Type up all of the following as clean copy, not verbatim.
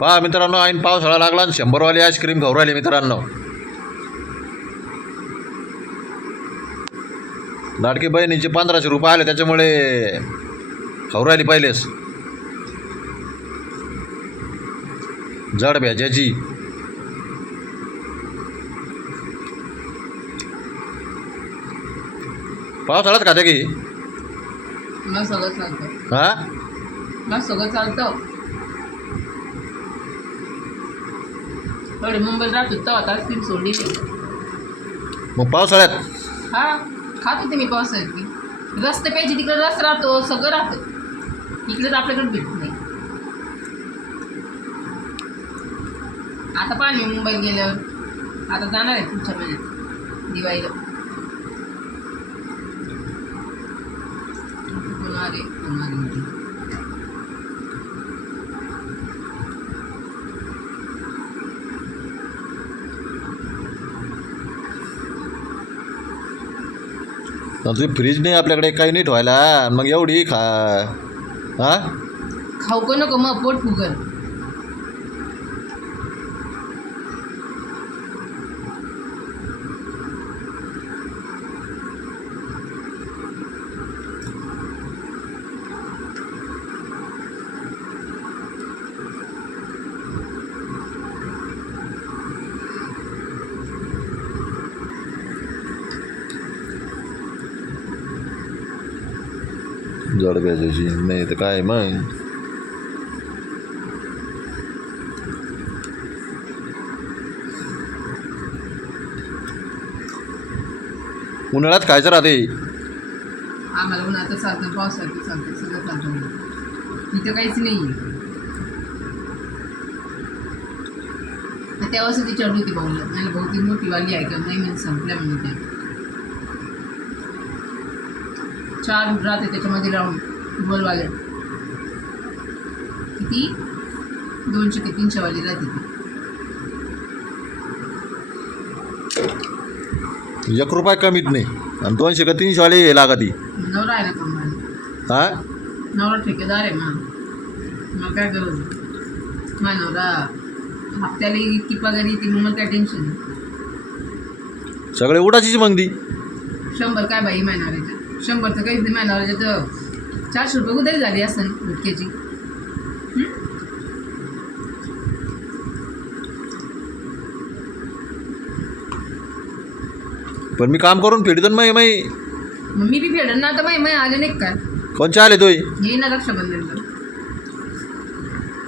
पहा मित्रांनो, ऐन पावसाळा लागला आणि 100वाली आईस्क्रीम खाऊ राहिली मित्रांनो. लाडकी बहिणीचे 1500 रुपये आले त्याच्यामुळे खाऊ राहिली पहिलेच जड भ्याच्याची. पावसाळ्यात खाते की मला सगळं चालतं. हा मला सगळं चालतं. थोडी मुंबईला राहत होतं आता आईस्क्रीम सोडली. मग पावसाळ्यात हा खात होते मी पावसाळ्यात की. रस्ते पाहिजे तिकडे रस राहतो, सगळं राहतं. इकडे तर आपल्याकडे भेटत नाही. आता पाहा मी मुंबईत गेल्यावर आता जाणार आहे पुढच्या महिन्यात दिवाळीला. होणार आहे. तुझी फ्रीज नाही आपल्याकडे, काही नाही ठेवायला, मग एवढी खा. हा खाऊ का नको मग पोट फुगल. जड भ्याच्याची नाही तर काय मग. उन्हाळ्यात खायचं राहते. आम्हाला उन्हाचं चालतं, पावसाळ्यात चालतं, सगळं चालतं. इथं काहीच नाही आहे. तेव्हाच ती चढ होती भाऊला. मला भाऊ ती मोठी वाली आहे का नाही म्हणजे संपल्या म्हणजे त्या 4 राहते त्याच्यामध्ये राहून फुटबॉलवाल्या. किती 200 ते 300 वाली राहते ती. 1 रुपया कमीत नाही आणि 200 का 300 वाले लागती. नवरा आहे ना कमाल. हा नवरा ठेकेदार आहे मग काय गरज आहे. माझा नवरा हप्त्याला इतकी पगार येते मग मला काय टेन्शन नाही. सगळे उडाचीच मग ती. 100 काय बाई महिनावऱ्याच्या. 100 तर काहीच नाही महिनावऱ्याच्या. तर 400 रुपये उधारी झाली असं गुटक्याची. पण मी काम करून फेडतो ना मग मग मी बी फेडन ना आता माही आले नाही काय. कोणचे आले तोय येईन ना रक्षाबंधनला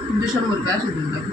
तुमचे 100 रुपये असे देऊन टाक.